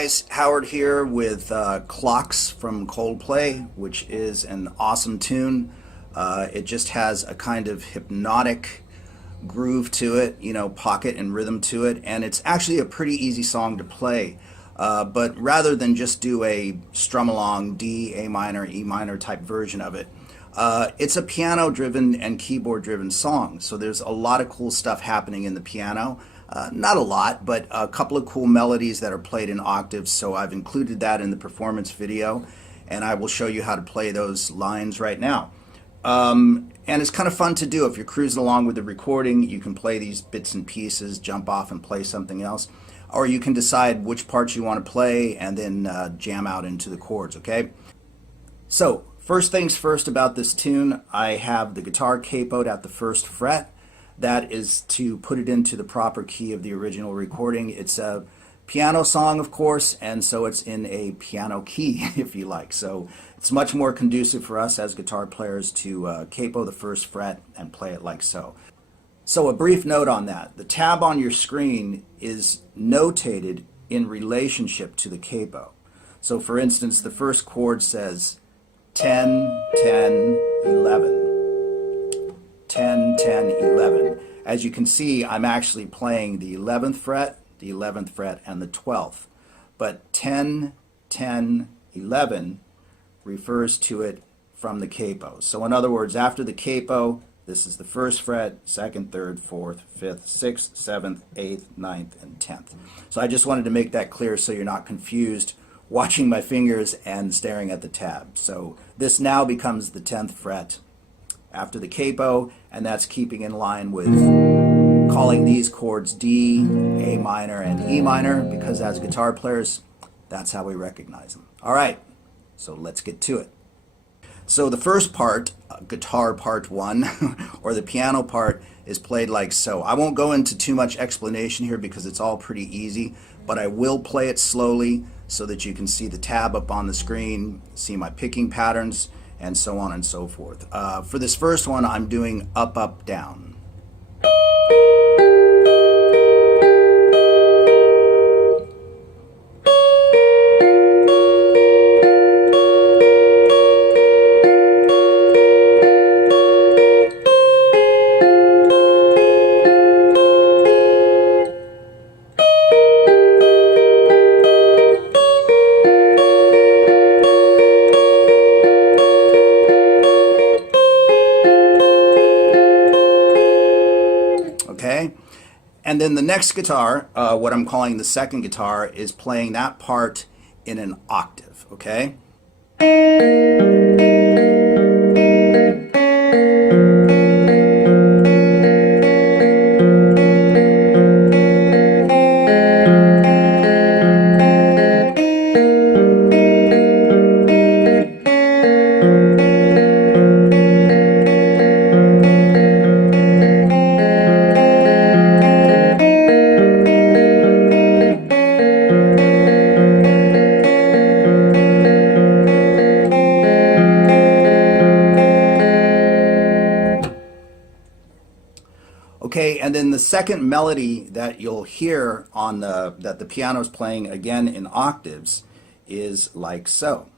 guys, Howard here with CLOCKS from Coldplay, which is an awesome tune. It just has a kind of hypnotic groove to it, you know, pocket and rhythm to it, and it's actually a pretty easy song to play. But rather than just do a strum along D, A minor, E minor type version of it, it's a piano driven and keyboard driven song. So there's a lot of cool stuff happening in the piano. Not a lot, but a couple of cool melodies that are played in octaves, so I've included that in the performance video, and I will show you how to play those lines right now. And it's kind of fun to do. If you're cruising along with the recording, you can play these bits and pieces, jump off and play something else, or you can decide which parts you want to play and then jam out into the chords, okay? So, first things first about this tune, I have the guitar capoed at the first fret. That is to put it into the proper key of the original recording. It's a piano song, of course, and so it's in a piano key, if you like. So it's much more conducive for us as guitar players to capo the first fret and play it like so. So a brief note on that. The tab on your screen is notated in relationship to the capo. So for instance, the first chord says 10, 10, 11. 10, 10, 11. As you can see, I'm actually playing the 11th fret, the 11th fret, and the 12th. But 10, 10, 11 refers to it from the capo. So in other words, after the capo, this is the first fret, second, third, fourth, fifth, sixth, seventh, eighth, ninth, and 10th. So I just wanted to make that clear so you're not confused watching my fingers and staring at the tab. So this now becomes the 10th fret after the capo, and that's keeping in line with calling these chords D, A minor, and E minor, because as guitar players, that's how we recognize them. All right, so let's get to it. So the first part, guitar part one, or the piano part, is played like so. I won't go into too much explanation here because it's all pretty easy, but I will play it slowly so that you can see the tab up on the screen, see my picking patterns, and so on and so forth. For this first one, I'm doing up, up, down. Okay, and then the next guitar, what I'm calling the second guitar, is playing that part in an octave, okay? Okay, and then the second melody that you'll hear on that the piano is playing again in octaves is like so.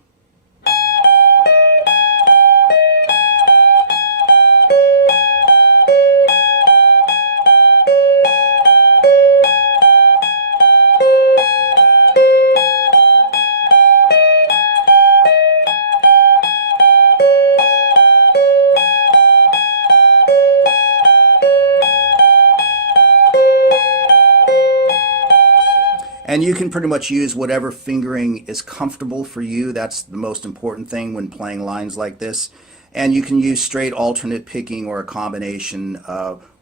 And you can pretty much use whatever fingering is comfortable for you. That's the most important thing when playing lines like this. And you can use straight alternate picking or a combination.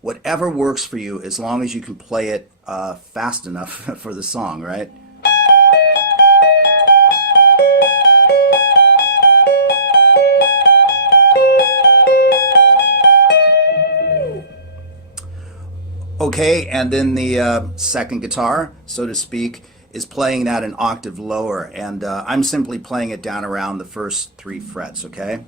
Whatever works for you, as long as you can play it fast enough for the song, right? Okay, and then the second guitar, so to speak, is playing that an octave lower, and I'm simply playing it down around the first 3 frets, okay?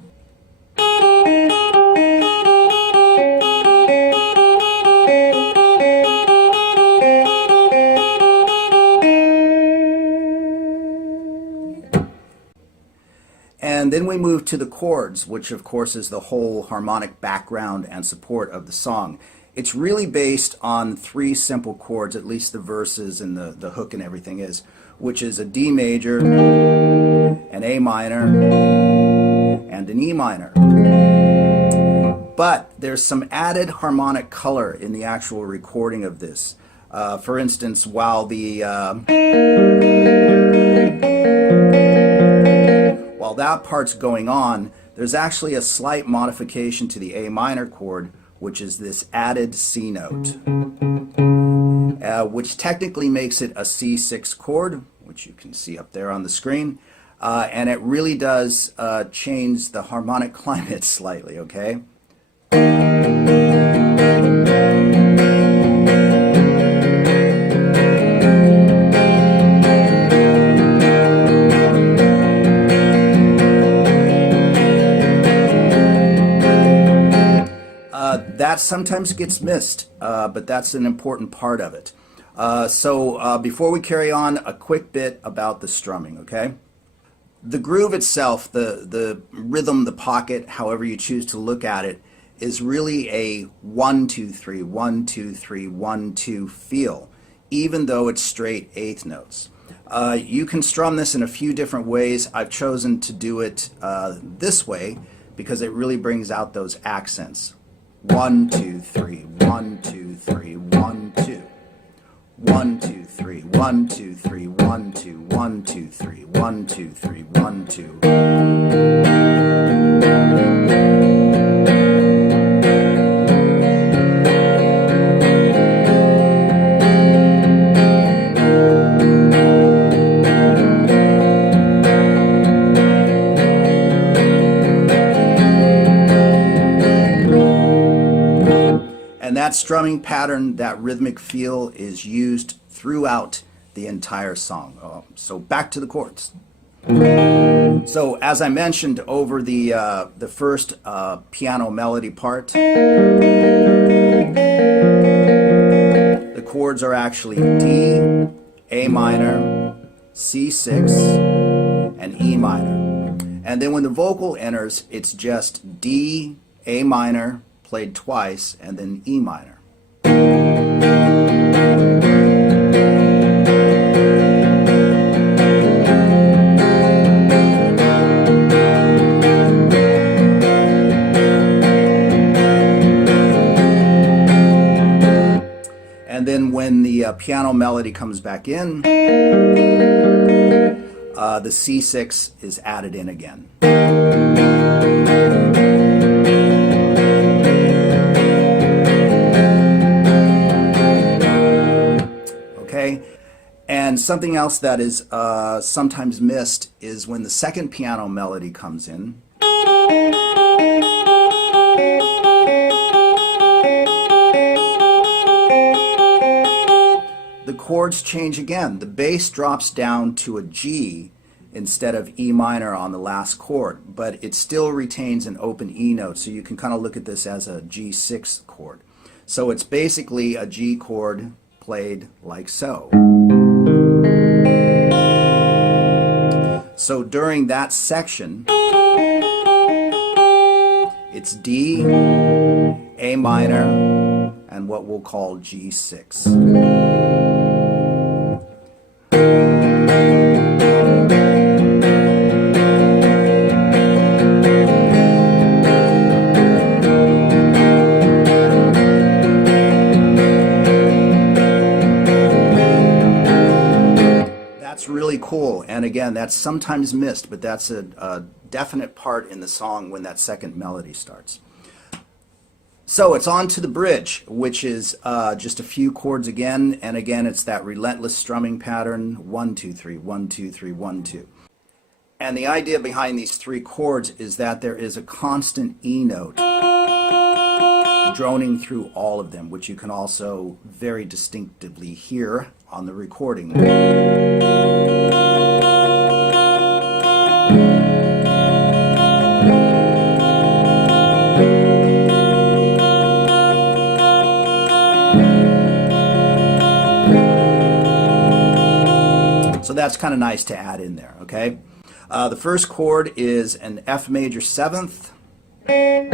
And then we move to the chords, which of course is the whole harmonic background and support of the song. It's really based on three simple chords, at least the verses and the hook and everything is, which is a D major, an A minor, and an E minor. But there's some added harmonic color in the actual recording of this. For instance, while that part's going on, there's actually a slight modification to the A minor chord, which is this added C note, which technically makes it a C6 chord, which you can see up there on the screen, and it really does change the harmonic climate slightly, okay? That sometimes gets missed, but that's an important part of it. So before we carry on, a quick bit about the strumming, okay? The groove itself, the rhythm, the pocket, however you choose to look at it, is really a 1, 2, 3, 1, 2, 3, 1, 2 feel, even though it's straight eighth notes. You can strum this in a few different ways. I've chosen to do it this way because it really brings out those accents. 1, 2, 3, 1, 2, 3, 1, 2. 1, 2, 3, 1, 2, 3, 1, 2, 1, 2, 3, 1, 2, 3, 1, 2. And that strumming pattern, that rhythmic feel, is used throughout the entire song. So back to the chords. So as I mentioned over the first piano melody part, the chords are actually D, A minor, C6, and E minor. And then when the vocal enters, it's just D, A minor, played twice, and then E minor. And then when the piano melody comes back in, the C6 is added in again. And something else that is sometimes missed is when the second piano melody comes in. The chords change again. The bass drops down to a G instead of E minor on the last chord, but it still retains an open E note, so you can kind of look at this as a G6 chord. So it's basically a G chord played like so. So during that section, it's D, A minor, and what we'll call G6. Really cool, and again, that's sometimes missed, but that's a definite part in the song when that second melody starts. So it's on to the bridge, which is just a few chords again, and again it's that relentless strumming pattern, 1, 2, 3, 1, 2, 3, 1, 2. And the idea behind these three chords is that there is a constant E note droning through all of them, which you can also very distinctively hear on the recording. So that's kind of nice to add in there, okay? The first chord is an F major seventh. And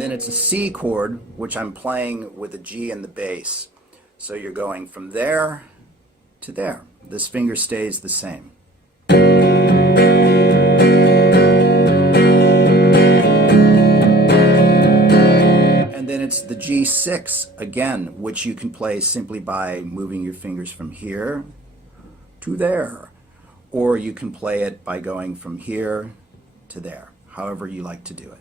then it's a C chord, which I'm playing with a G in the bass. So you're going from there to there. This finger stays the same. And then it's the G6 again, which you can play simply by moving your fingers from here to there. Or you can play it by going from here to there, however you like to do it.